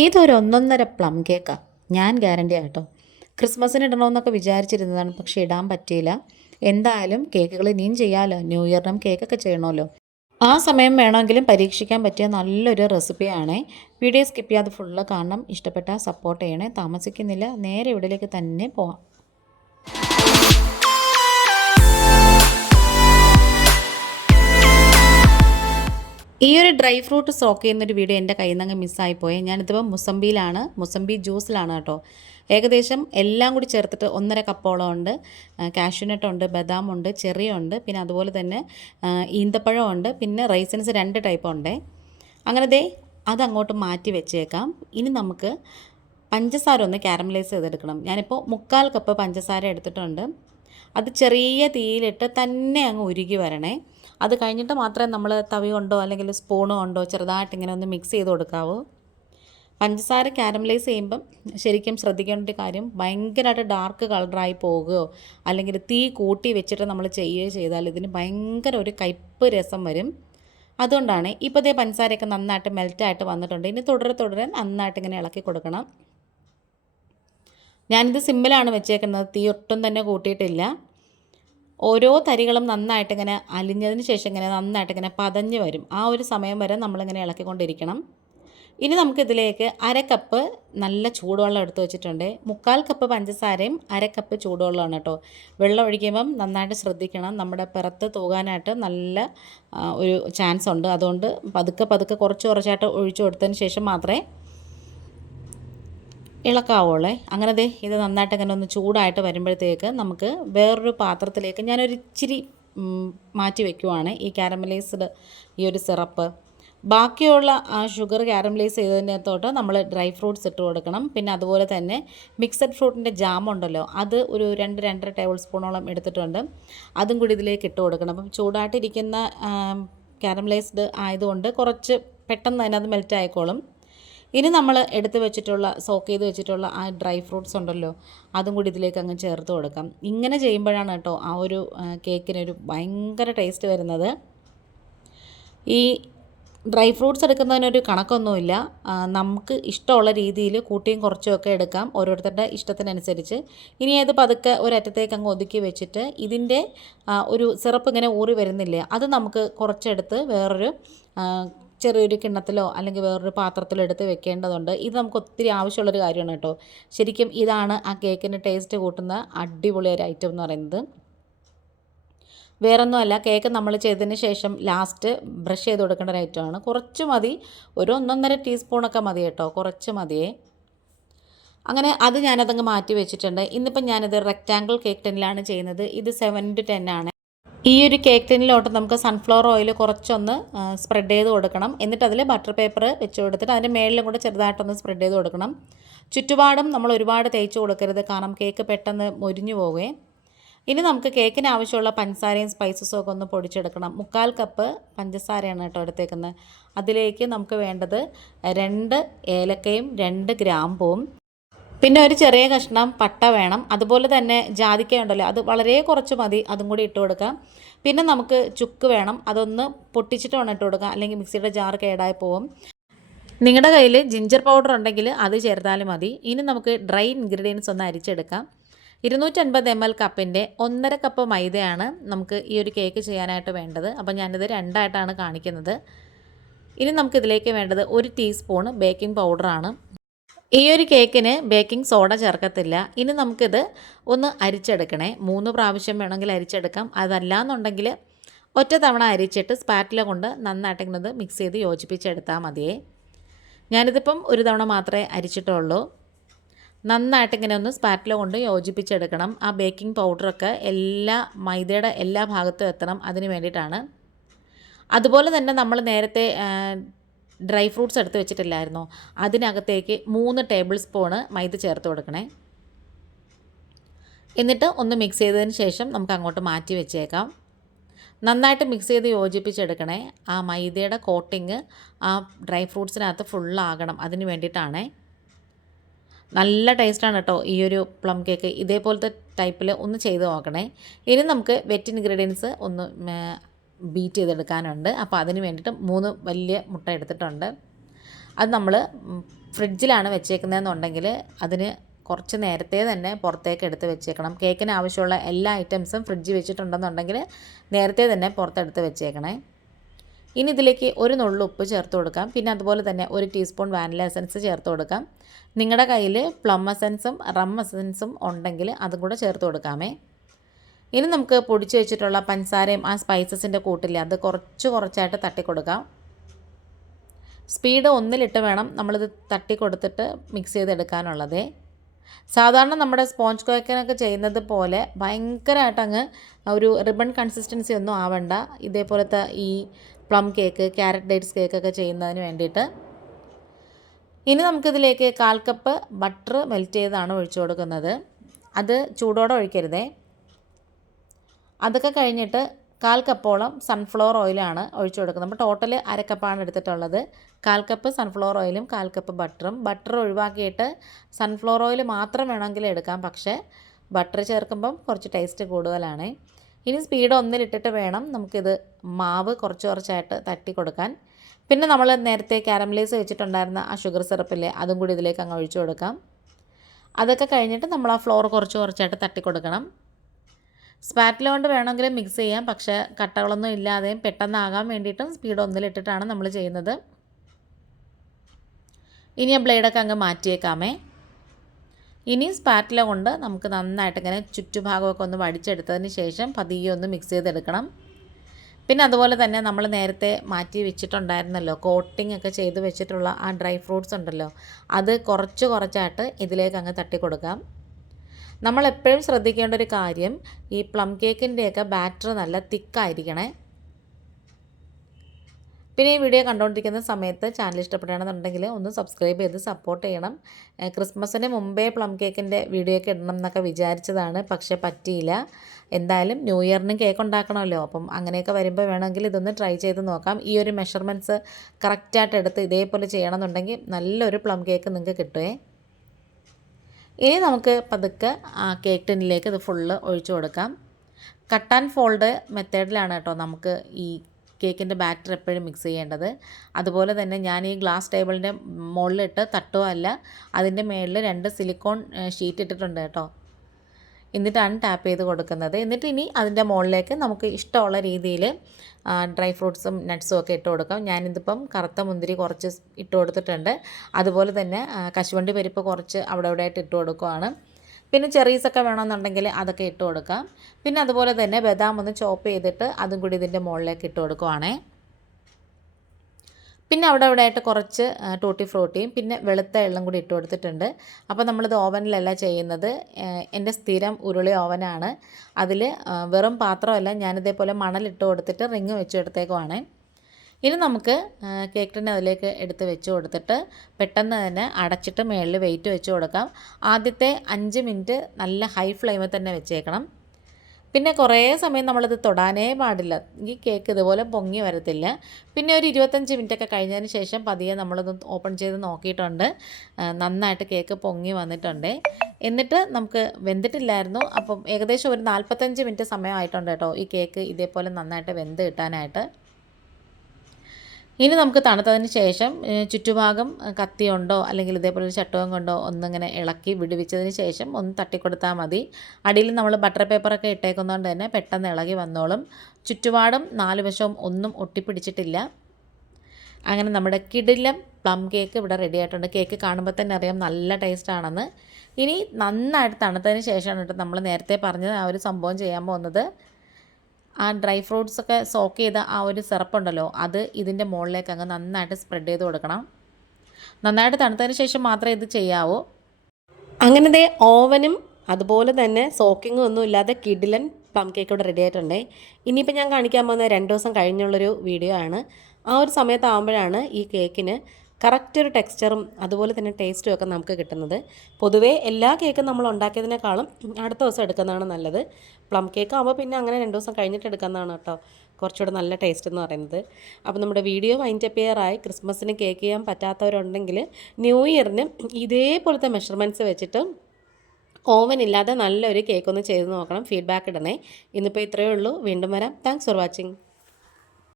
ഇതൊരു ഒന്നൊന്നര പ്ലം കേക്കാണ്. ഞാൻ ഗ്യാരണ്ടി ആട്ടോ. ക്രിസ്മസിന് ഇടണമെന്നൊക്കെ വിചാരിച്ചിരുന്നതാണ്, പക്ഷേ ഇടാൻ പറ്റിയില്ല. എന്തായാലും കേക്കുകൾ ഇനിയും ചെയ്യാമല്ലോ. ന്യൂ ഇയറിനും കേക്കൊക്കെ ചെയ്യണമല്ലോ. ആ സമയം വേണമെങ്കിലും പരീക്ഷിക്കാൻ പറ്റിയ നല്ലൊരു റെസിപ്പിയാണേ. വീഡിയോ സ്കിപ്പ് ചെയ്യാതെ ഫുള്ള് കാണണം. ഇഷ്ടപ്പെട്ടാൽ സപ്പോർട്ട് ചെയ്യണേ. താമസിക്കുന്നില്ല, നേരെ ഇവിടേക്ക് തന്നെ പോവാം. ഈ ഒരു ഡ്രൈ ഫ്രൂട്ട് സോക്ക് ചെയ്യുന്നൊരു വീഡിയോ എൻ്റെ കയ്യിൽ നിന്ന് മിസ്സായിപ്പോയി. ഞാനിതിപ്പോൾ മുസംബി ജ്യൂസിലാണ് കേട്ടോ. ഏകദേശം എല്ലാം കൂടി ചേർത്തിട്ട് 1.5 കപ്പോളം ഉണ്ട്. കാഷ്യൂനട്ടുണ്ട്, ബദാമുണ്ട്, ചെറിയുണ്ട്, പിന്നെ അതുപോലെ തന്നെ ഈന്തപ്പഴമുണ്ട്, പിന്നെ റൈസിൻസ് 2 ടൈപ്പ് ഉണ്ട്. അങ്ങനെ അതങ്ങോട്ട് മാറ്റി വെച്ചേക്കാം. ഇനി നമുക്ക് പഞ്ചസാര ഒന്ന് കാരമലൈസ് ചെയ്തെടുക്കണം. ഞാനിപ്പോൾ 1/4 കപ്പ് പഞ്ചസാര എടുത്തിട്ടുണ്ട്. അത് ചെറിയ തീയിലിട്ട് തന്നെ അങ്ങ് ഉരുകി വരണേ. അത് കഴിഞ്ഞിട്ട് മാത്രമേ നമ്മൾ തവി കൊണ്ടോ അല്ലെങ്കിൽ സ്പൂണോ കൊണ്ടോ ചെറുതായിട്ട് ഇങ്ങനെ ഒന്ന് മിക്സ് ചെയ്ത് കൊടുക്കാവൂ. പഞ്ചസാര കാരമലൈസ് ചെയ്യുമ്പം ശരിക്കും ശ്രദ്ധിക്കേണ്ട ഒരു കാര്യം, ഭയങ്കരമായിട്ട് ഡാർക്ക് കളറായി പോകുകയോ അല്ലെങ്കിൽ തീ കൂട്ടി വെച്ചിട്ട് നമ്മൾ ചെയ്യുകയോ ചെയ്താൽ ഇതിന് ഭയങ്കര ഒരു കയ്പ്പ് രസം വരും. അതുകൊണ്ടാണ് ഇപ്പോൾ പഞ്ചസാരയൊക്കെ നന്നായിട്ട് മെൽറ്റായിട്ട് വന്നിട്ടുണ്ട്. ഇനി തുടരെ നന്നായിട്ട് ഇങ്ങനെ ഇളക്കി കൊടുക്കണം. ഞാനിത് സിമ്പിളാണ് വെച്ചേക്കുന്നത്, തീ ഒട്ടും തന്നെ കൂട്ടിയിട്ടില്ല. ഓരോ തരികളും നന്നായിട്ട് ഇങ്ങനെ അലിഞ്ഞതിന് ശേഷം ഇങ്ങനെ നന്നായിട്ട് ഇങ്ങനെ പതഞ്ഞ് വരും. ആ ഒരു സമയം വരെ നമ്മളിങ്ങനെ ഇളക്കിക്കൊണ്ടിരിക്കണം. ഇനി നമുക്കിതിലേക്ക് 1/2 കപ്പ് നല്ല ചൂടുവെള്ളം എടുത്ത് വെച്ചിട്ടുണ്ട്. 1/4 കപ്പ് പഞ്ചസാരയും 1/2 കപ്പ് ചൂടുവെള്ളമാണ് കേട്ടോ. വെള്ളം ഒഴിക്കുമ്പം നന്നായിട്ട് ശ്രദ്ധിക്കണം, നമ്മുടെ പിറത്ത് തൂകാനായിട്ട് നല്ല ഒരു ചാൻസ് ഉണ്ട്. അതുകൊണ്ട് പതുക്കെ കുറച്ചായിട്ട് ഒഴിച്ചു കൊടുത്തതിന് ശേഷം മാത്രമേ ഇളക്കാവുള്ളേ. അങ്ങനെ ഇത് നന്നായിട്ട് അങ്ങനെ ഒന്ന് ചൂടായിട്ട് വരുമ്പോഴത്തേക്ക് നമുക്ക് വേറൊരു പാത്രത്തിലേക്ക് ഞാനൊരു ഇച്ചിരി മാറ്റി വയ്ക്കുവാണ് ഈ കാരമലൈസ്ഡ് ഈ ഒരു സിറപ്പ്. ബാക്കിയുള്ള ആ ഷുഗർ കാരമലൈസ് ചെയ്തതിനകത്തോട്ട് നമ്മൾ ഡ്രൈ ഫ്രൂട്ട്സ് ഇട്ട് കൊടുക്കണം. പിന്നെ അതുപോലെ തന്നെ മിക്സഡ് ഫ്രൂട്ടിൻ്റെ ജാം ഉണ്ടല്ലോ, അത് ഒരു 2-2.5 ടേബിൾ സ്പൂണോളം എടുത്തിട്ടുണ്ട്. അതും കൂടി ഇതിലേക്ക് ഇട്ട് കൊടുക്കണം. അപ്പം ചൂടായിട്ടിരിക്കുന്ന കാരമലൈസ്ഡ് ആയതുകൊണ്ട് കുറച്ച് പെട്ടെന്ന് അതിനകത്ത് മെൽറ്റ് ആയിക്കോളും. ഇനി നമ്മൾ സോക്ക് ചെയ്ത് വെച്ചിട്ടുള്ള ആ ഡ്രൈ ഫ്രൂട്ട്സ് ഉണ്ടല്ലോ, അതും കൂടി ഇതിലേക്ക് അങ്ങ് ചേർത്ത് കൊടുക്കാം. ഇങ്ങനെ ചെയ്യുമ്പോഴാണ് കേട്ടോ ആ ഒരു കേക്കിനൊരു ഭയങ്കര ടേസ്റ്റ് വരുന്നത്. ഈ ഡ്രൈ ഫ്രൂട്ട്സ് എടുക്കുന്നതിനൊരു കണക്കൊന്നുമില്ല. നമുക്ക് ഇഷ്ടമുള്ള രീതിയിൽ കൂട്ടിയും കുറച്ചുമൊക്കെ എടുക്കാം, ഓരോരുത്തരുടെ ഇഷ്ടത്തിനനുസരിച്ച്. ഇനി അത് പതുക്കെ ഒരറ്റത്തേക്ക് അങ്ങ് ഒതുക്കി വെച്ചിട്ട് ഇതിൻ്റെ ഒരു സിറപ്പ് ഇങ്ങനെ ഊറി വരുന്നില്ലേ, അത് നമുക്ക് കുറച്ചെടുത്ത് വേറൊരു ചെറിയൊരു കിണ്ണത്തിലോ അല്ലെങ്കിൽ വേറൊരു പാത്രത്തിലോ എടുത്ത് വെക്കേണ്ടതുണ്ട്. ഇത് നമുക്ക് ഒത്തിരി ആവശ്യമുള്ളൊരു കാര്യമാണ് കേട്ടോ. ശരിക്കും ഇതാണ് ആ കേക്കിന് ടേസ്റ്റ് കൂട്ടുന്ന അടിപൊളി ഒരു ഐറ്റം എന്ന് പറയുന്നത്. വേറൊന്നുമല്ല, കേക്ക് നമ്മൾ ചെയ്തതിന് ശേഷം ലാസ്റ്റ് ബ്രഷ് ചെയ്ത് കൊടുക്കേണ്ട ഒരു ഐറ്റമാണ്. കുറച്ച് മതി, ഒരു 1.5 ടീസ്പൂണൊക്കെ മതി കേട്ടോ, കുറച്ച് മതിയേ. അങ്ങനെ അത് ഞാനതങ്ങ് മാറ്റി വെച്ചിട്ടുണ്ട്. ഇന്നിപ്പം ഞാനിത് റെക്റ്റാങ്കിൾ കേക്ക് ടിന്നിലാണ് ചെയ്യുന്നത്. ഇത് 7-10 ആണ്. ഈ ഒരു കേക്ക് ടിന്നിലോട്ട് നമുക്ക് സൺഫ്ലവർ ഓയിൽ കുറച്ചൊന്ന് സ്പ്രെഡ് ചെയ്ത് കൊടുക്കണം. എന്നിട്ട് അതിൽ ബട്ടർ പേപ്പർ വെച്ച് കൊടുത്തിട്ട് അതിൻ്റെ മേളിലും കൂടെ ചെറുതായിട്ടൊന്ന് സ്പ്രെഡ് ചെയ്ത് കൊടുക്കണം. ചുറ്റുപാടും നമ്മൾ ഒരുപാട് തേച്ച് കൊടുക്കരുത്, കാരണം കേക്ക് പെട്ടെന്ന് മൊരിഞ്ഞു പോവുകയെ. ഇനി നമുക്ക് കേക്കിന് ആവശ്യമുള്ള പഞ്ചസാരയും സ്പൈസസും ഒക്കെ ഒന്ന് പൊടിച്ചെടുക്കണം. 1/4 കപ്പ് പഞ്ചസാരയാണ് കേട്ടോ എടുത്തേക്കുന്നത്. അതിലേക്ക് നമുക്ക് വേണ്ടത് 2 ഏലക്കയും 2 ഗ്രാമ്പൂവും, പിന്നെ ഒരു ചെറിയ കഷ്ണം പട്ട വേണം. അതുപോലെ തന്നെ ജാതിക്ക ഉണ്ടല്ലോ, അത് വളരെ കുറച്ച് മതി, അതും കൂടി ഇട്ട് കൊടുക്കാം. പിന്നെ നമുക്ക് ചുക്ക് വേണം, അതൊന്ന് പൊട്ടിച്ചിട്ട് വേണം ഇട്ട് കൊടുക്കാം, അല്ലെങ്കിൽ മിക്സിയുടെ ജാർ കേടായി പോകും. നിങ്ങളുടെ കയ്യിൽ ജിഞ്ചർ പൗഡർ ഉണ്ടെങ്കിൽ അത് ചേർത്താലും മതി. ഇനി നമുക്ക് ഡ്രൈ ഇൻഗ്രീഡിയൻസ് ഒന്ന് അരിച്ചെടുക്കാം. 250 ml കപ്പിൻ്റെ 1.5 കപ്പ് മൈദയാണ് നമുക്ക് ഈ ഒരു കേക്ക് ചെയ്യാനായിട്ട് വേണ്ടത്. അപ്പോൾ ഞാനിത് 2 ആയിട്ടാണ് കാണിക്കുന്നത്. ഇനി നമുക്കിതിലേക്ക് വേണ്ടത് 1 ടീസ്പൂൺ ബേക്കിംഗ് പൗഡറാണ്. ഈ ഒരു കേക്കിന് ബേക്കിംഗ് സോഡ ചേർക്കത്തില്ല. ഇനി നമുക്കിത് ഒന്ന് അരിച്ചെടുക്കണേ. 3 പ്രാവശ്യം വേണമെങ്കിൽ അരിച്ചെടുക്കാം. അതല്ലാന്നുണ്ടെങ്കിൽ ഒറ്റ തവണ അരിച്ചിട്ട് സ്പാറ്റില കൊണ്ട് നന്നായിട്ടിങ്ങനെ മിക്സ് ചെയ്ത് യോജിപ്പിച്ചെടുത്താൽ മതിയേ. ഞാനിതിപ്പം ഒരു തവണ മാത്രമേ അരിച്ചിട്ടുള്ളൂ. നന്നായിട്ടിങ്ങനെ ഒന്ന് സ്പാറ്റില കൊണ്ട് യോജിപ്പിച്ചെടുക്കണം. ആ ബേക്കിംഗ് പൗഡറൊക്കെ മൈദയുടെ എല്ലാ ഭാഗത്തും എത്തണം, അതിന് വേണ്ടിയിട്ടാണ്. അതുപോലെ തന്നെ നമ്മൾ നേരത്തെ ഡ്രൈ ഫ്രൂട്ട്സ് എടുത്ത് വെച്ചിട്ടില്ലായിരുന്നോ, അതിനകത്തേക്ക് 3 ടേബിൾ സ്പൂണ് മൈദ ചേർത്ത് കൊടുക്കണേ. എന്നിട്ട് ഒന്ന് മിക്സ് ചെയ്തതിന് ശേഷം നമുക്ക് അങ്ങോട്ട് മാറ്റി വെച്ചേക്കാം. നന്നായിട്ട് മിക്സ് ചെയ്ത് യോജിപ്പിച്ചെടുക്കണേ. ആ മൈദയുടെ കോട്ടിങ് ആ ഡ്രൈ ഫ്രൂട്ട്സിനകത്ത് ഫുള്ളാകണം, അതിന് വേണ്ടിയിട്ടാണേ. നല്ല ടേസ്റ്റാണ് കേട്ടോ ഈ ഒരു പ്ലം കേക്ക്. ഇതേപോലത്തെ ടൈപ്പിൽ ഒന്ന് ചെയ്ത് നോക്കണേ. ഇനി നമുക്ക് വെറ്റ് ഇൻഗ്രീഡിയൻസ് ഒന്ന് ബീറ്റ് ചെയ്തെടുക്കാനുണ്ട്. അപ്പോൾ അതിന് വേണ്ടിയിട്ട് 3 വലിയ മുട്ട എടുത്തിട്ടുണ്ട്. അത് നമ്മൾ ഫ്രിഡ്ജിലാണ് വെച്ചേക്കുന്നതെന്നുണ്ടെങ്കിൽ അതിന് കുറച്ച് നേരത്തെ തന്നെ പുറത്തേക്ക് എടുത്ത് വെച്ചേക്കണം. കേക്കിന് ആവശ്യമുള്ള എല്ലാ ഐറ്റംസും ഫ്രിഡ്ജിൽ വെച്ചിട്ടുണ്ടെന്നുണ്ടെങ്കിൽ നേരത്തെ തന്നെ പുറത്തെടുത്ത് വെച്ചേക്കണേ. ഇനി ഇതിലേക്ക് ഒരു നുള്ളു ഉപ്പ് ചേർത്ത് കൊടുക്കാം. പിന്നെ അതുപോലെ തന്നെ 1 ടീസ്പൂൺ വാനില എസൻസ് ചേർത്ത് കൊടുക്കാം. നിങ്ങളുടെ കയ്യിൽ പ്ലം എസൻസും റം എസൻസും ഉണ്ടെങ്കിൽ അതും കൂടെ ചേർത്ത് കൊടുക്കാമേ. ഇനി നമുക്ക് പൊടിച്ച് വെച്ചിട്ടുള്ള പഞ്ചസാരയും ആ സ്പൈസസിൻ്റെ കൂട്ടില്ലേ അത് കുറച്ചായിട്ട് തട്ടിക്കൊടുക്കാം. സ്പീഡ് 1-ലിട്ട് വേണം നമ്മളിത് തട്ടി കൊടുത്തിട്ട് മിക്സ് ചെയ്തെടുക്കാനുള്ളത്. സാധാരണ നമ്മുടെ സ്പോഞ്ച് കേക്കിനൊക്കെ ചെയ്യുന്നത് പോലെ ഭയങ്കരമായിട്ട് അങ്ങ് ഒരു റിബൺ കൺസിസ്റ്റൻസി ഒന്നും ആവണ്ട. ഇതേപോലത്തെ ഈ പ്ലം കേക്ക്, ക്യാരറ്റ് ഡേറ്റ്സ് കേക്കൊക്കെ ചെയ്യുന്നതിന് വേണ്ടിയിട്ട്. ഇനി നമുക്കിതിലേക്ക് 1/4 കപ്പ് ബട്ടർ മെൽറ്റ് ചെയ്താണ് ഒഴിച്ചു കൊടുക്കുന്നത്. അത് ചൂടോടെ ഒഴിക്കരുതേ. അതൊക്കെ കഴിഞ്ഞിട്ട് 1/4 കപ്പോളം സൺഫ്ലവർ ഓയിലാണ് ഒഴിച്ചു കൊടുക്കുന്നത്. നമ്മൾ ടോട്ടൽ 1/2 കപ്പാണ് എടുത്തിട്ടുള്ളത്. 1/4 കപ്പ് സൺഫ്ലവർ ഓയിലും 1/4 കപ്പ് ബട്ടറും. ബട്ടർ ഒഴിവാക്കിയിട്ട് സൺഫ്ലവർ ഓയിൽ മാത്രം വേണമെങ്കിൽ എടുക്കാം. പക്ഷേ ബട്ടർ ചേർക്കുമ്പം കുറച്ച് ടേസ്റ്റ് കൂടുതലാണ്. ഇനി സ്പീഡ് 1-ലിട്ടിട്ട് വേണം നമുക്കിത് മാവ് കുറച്ചായിട്ട് തട്ടി കൊടുക്കാൻ. പിന്നെ നമ്മൾ നേരത്തെ കാരമലൈസ് വെച്ചിട്ടുണ്ടായിരുന്ന ആ ഷുഗർ സിറപ്പില്ലേ അതും കൂടി ഇതിലേക്ക് അങ്ങ് ഒഴിച്ചു കൊടുക്കാം. അതൊക്കെ കഴിഞ്ഞിട്ട് നമ്മൾ ആ ഫ്ലോർ കുറച്ചായിട്ട് തട്ടി കൊടുക്കണം. സ്പാറ്റില കൊണ്ട് വേണമെങ്കിൽ മിക്സ് ചെയ്യാം. പക്ഷേ കട്ടകളൊന്നും ഇല്ലാതെയും പെട്ടെന്നാകാൻ വേണ്ടിയിട്ടും സ്പീഡ് 1-ലിട്ടിട്ടാണ് നമ്മൾ ചെയ്യുന്നത്. ഇനി ആ ബ്ലേഡൊക്കെ അങ്ങ് മാറ്റിയേക്കാമേ. ഇനി സ്പാറ്റില കൊണ്ട് നമുക്ക് നന്നായിട്ട് ഇങ്ങനെ ചുറ്റുഭാഗമൊക്കെ ഒന്ന് വടിച്ചെടുത്തതിന് ശേഷം പതിയെ ഒന്ന് മിക്സ് ചെയ്തെടുക്കണം. പിന്നെ അതുപോലെ തന്നെ നമ്മൾ നേരത്തെ മാറ്റി വെച്ചിട്ടുണ്ടായിരുന്നല്ലോ, കോട്ടിംഗ് ഒക്കെ ചെയ്ത് വെച്ചിട്ടുള്ള ആ ഡ്രൈ ഫ്രൂട്ട്സ് ഉണ്ടല്ലോ, അത് കുറച്ചായിട്ട് ഇതിലേക്ക് അങ്ങ് തട്ടി കൊടുക്കാം. നമ്മളെപ്പോഴും ശ്രദ്ധിക്കേണ്ട ഒരു കാര്യം, ഈ പ്ലം കേക്കിൻ്റെയൊക്കെ ബാറ്റർ നല്ല തിക്കായിരിക്കണേ. പിന്നെ ഈ വീഡിയോ കണ്ടുകൊണ്ടിരിക്കുന്ന സമയത്ത് ചാനൽ ഇഷ്ടപ്പെടുകയാണെന്നുണ്ടെങ്കിൽ ഒന്ന് സബ്സ്ക്രൈബ് ചെയ്ത് സപ്പോർട്ട് ചെയ്യണം. ക്രിസ്മസിന് മുമ്പേ പ്ലം കേക്കിൻ്റെ വീഡിയോ ഒക്കെ ഇടണം എന്നൊക്കെ വിചാരിച്ചതാണ്, പക്ഷേ പറ്റിയില്ല. എന്തായാലും ന്യൂ ഇയറിനും കേക്ക് ഉണ്ടാക്കണമല്ലോ, അപ്പം അങ്ങനെയൊക്കെ വരുമ്പോൾ വേണമെങ്കിൽ ഇതൊന്ന് ട്രൈ ചെയ്ത് നോക്കാം. ഈ ഒരു മെഷർമെൻറ്റ്സ് കറക്റ്റായിട്ട് എടുത്ത് ഇതേപോലെ ചെയ്യണമെന്നുണ്ടെങ്കിൽ നല്ലൊരു പ്ലം കേക്ക് നിങ്ങൾക്ക് കിട്ടുമേ. ഇനി നമുക്ക് പതുക്കെ കേക്ക് ടിന്നിലേക്ക് ഇത് ഫുള്ള് ഒഴിച്ചു കൊടുക്കാം. കട്ട് ആൻഡ് ഫോൾഡ് മെത്തേഡിലാണ് കേട്ടോ നമുക്ക് ഈ കേക്കിൻ്റെ ബാറ്റർ എപ്പോഴും മിക്സ് ചെയ്യേണ്ടത്. അതുപോലെ തന്നെ ഞാൻ ഈ ഗ്ലാസ് ടേബിളിൻ്റെ മുകളിലിട്ട് തട്ടുകയല്ല, അതിൻ്റെ മുകളിൽ 2 സിലിക്കോൺ ഷീറ്റ് ഇട്ടിട്ടുണ്ട് കേട്ടോ. എന്നിട്ടാണ് ടാപ്പ് ചെയ്ത് കൊടുക്കുന്നത്. എന്നിട്ട് ഇനി അതിൻ്റെ മുകളിലേക്ക് നമുക്ക് ഇഷ്ടമുള്ള രീതിയിൽ ഡ്രൈ ഫ്രൂട്ട്സും നട്ട്സും ഒക്കെ ഇട്ട് കൊടുക്കാം. ഞാനിതിപ്പം കറുത്ത മുന്തിരി കുറച്ച് ഇട്ട് കൊടുത്തിട്ടുണ്ട്. അതുപോലെ തന്നെ കശുവണ്ടി പരിപ്പ് കുറച്ച് അവിടെ ആയിട്ട് ഇട്ട് കൊടുക്കുകയാണ്. പിന്നെ ചെറീസൊക്കെ വേണമെന്നുണ്ടെങ്കിൽ അതൊക്കെ ഇട്ട് കൊടുക്കാം. പിന്നെ അതുപോലെ തന്നെ ബദാം ഒന്ന് ചോപ്പ് ചെയ്തിട്ട് അതും കൂടി ഇതിൻ്റെ മുകളിലേക്ക് ഇട്ട് കൊടുക്കുവാണേ. പിന്നെ അവിടെ ആയിട്ട് കുറച്ച് ടൂട്ടി ഫ്രൂട്ടിയും പിന്നെ വെളുത്ത എള്ളും കൂടി ഇട്ട് കൊടുത്തിട്ടുണ്ട്. അപ്പോൾ നമ്മളിത് ഓവനിലല്ല ചെയ്യുന്നത്, എൻ്റെ സ്ഥിരം ഉരുളി ഓവനാണ്. അതിൽ വെറും പാത്രമല്ല, ഞാനിതേപോലെ മണലിട്ട് കൊടുത്തിട്ട് റിങ് വെച്ച് എടുത്തേക്കുവാണ്. ഇനി നമുക്ക് കേക്ക് ടിൻ അതിലേക്ക് എടുത്ത് വെച്ച് കൊടുത്തിട്ട് പെട്ടെന്ന് തന്നെ അടച്ചിട്ട് മുകളിൽ വെയിറ്റ് വെച്ച് കൊടുക്കാം. ആദ്യത്തെ 5 മിനിറ്റ് നല്ല ഹൈ ഫ്ലെയിമിൽ തന്നെ വെച്ചേക്കണം. പിന്നെ കുറേ സമയം നമ്മളിത് തൊടാനേ പാടില്ല, ഈ കേക്ക് ഇതുപോലെ പൊങ്ങി വരത്തില്ല. പിന്നെ ഒരു 25 മിനിറ്റൊക്കെ കഴിഞ്ഞതിന് ശേഷം പതിയെ നമ്മളിത് ഓപ്പൺ ചെയ്ത് നോക്കിയിട്ടുണ്ട്, നന്നായിട്ട് കേക്ക് പൊങ്ങി വന്നിട്ടുണ്ട്. എന്നിട്ട് നമുക്ക് വെന്തിട്ടില്ലായിരുന്നു, അപ്പം ഏകദേശം ഒരു 45 മിനിറ്റ് സമയമായിട്ടുണ്ട് കേട്ടോ ഈ കേക്ക് ഇതേപോലെ നന്നായിട്ട് വെന്ത് കിട്ടാനായിട്ട്. ഇനി നമുക്ക് തണുത്തതിന് ശേഷം ചുറ്റുഭാഗം കത്തി കൊണ്ടോ അല്ലെങ്കിൽ ഇതേപോലെ ഒരു ചട്ടകം കൊണ്ടോ ഒന്നിങ്ങനെ ഇളക്കി വിടുവിച്ചതിന് ശേഷം ഒന്ന് തട്ടിക്കൊടുത്താൽ മതി. അടിയിൽ നമ്മൾ ബട്ടർ പേപ്പറൊക്കെ ഇട്ടേക്കുന്നതുകൊണ്ട് തന്നെ പെട്ടെന്ന് ഇളകി വന്നോളും. ചുറ്റുപാടും 4 വശവും ഒന്നും ഒട്ടിപ്പിടിച്ചിട്ടില്ല. അങ്ങനെ നമ്മുടെ കിടിലം പ്ലം കേക്ക് ഇവിടെ റെഡി ആയിട്ടുണ്ട്. കേക്ക് കാണുമ്പോൾ തന്നെ അറിയാം നല്ല ടേസ്റ്റാണെന്ന്. ഇനി നന്നായിട്ട് തണുത്തതിന് ശേഷമാണ് നമ്മൾ നേരത്തെ പറഞ്ഞത് ആ ഒരു സംഭവം ചെയ്യാൻ പോകുന്നത്. ആ ഡ്രൈ ഫ്രൂട്ട്സൊക്കെ സോക്ക് ചെയ്ത ആ ഒരു സിറപ്പുണ്ടല്ലോ, അത് ഇതിൻ്റെ മുകളിലേക്ക് അങ്ങ് നന്നായിട്ട് സ്പ്രെഡ് ചെയ്ത് കൊടുക്കണം. നന്നായിട്ട് തണുത്തതിന് ശേഷം മാത്രമേ ഇത് ചെയ്യാവൂ. അങ്ങനെ ഓവനും അതുപോലെ തന്നെ സോക്കിങ്ങും ഒന്നും ഇല്ലാതെ കിഡിലൻ പ്ലം കേക്ക് ഇവിടെ റെഡി ആയിട്ടുണ്ട്. ഇനിയിപ്പോൾ ഞാൻ കാണിക്കാൻ പോകുന്ന 2 ദിവസം കഴിഞ്ഞുള്ളൊരു വീഡിയോ ആണ്. ആ ഒരു സമയത്താകുമ്പോഴാണ് ഈ കേക്കിന് കറക്റ്റ് ഒരു ടെക്സ്ചറും അതുപോലെ തന്നെ ടേസ്റ്റും ഒക്കെ നമുക്ക് കിട്ടുന്നത്. പൊതുവേ എല്ലാ കേക്കും നമ്മൾ ഉണ്ടാക്കിയതിനേക്കാളും അടുത്ത ദിവസം എടുക്കുന്നതാണ് നല്ലത്. പ്ലം കേക്ക് ആകുമ്പോൾ പിന്നെ അങ്ങനെ 2 ദിവസം കഴിഞ്ഞിട്ട് എടുക്കുന്നതാണ് കേട്ടോ കുറച്ചുകൂടെ നല്ല ടേസ്റ്റ് എന്ന് പറയുന്നത്. അപ്പോൾ നമ്മുടെ വീഡിയോ വൈൻഡ് അപ്പ് ചെയ്യാറായി. ക്രിസ്മസിന് കേക്ക് ചെയ്യാൻ പറ്റാത്തവരുണ്ടെങ്കിൽ ന്യൂ ഇയറിന് ഇതേപോലത്തെ മെഷർമെൻറ്റ്സ് വെച്ചിട്ട് ഓവൻ ഇല്ലാതെ നല്ലൊരു കേക്ക് ഒന്ന് ചെയ്ത് നോക്കണം. ഫീഡ്ബാക്ക് ഇടണേ. ഇന്നിപ്പോൾ ഇത്രയേ ഉള്ളൂ. വീണ്ടും വരാം. Thanks for watching.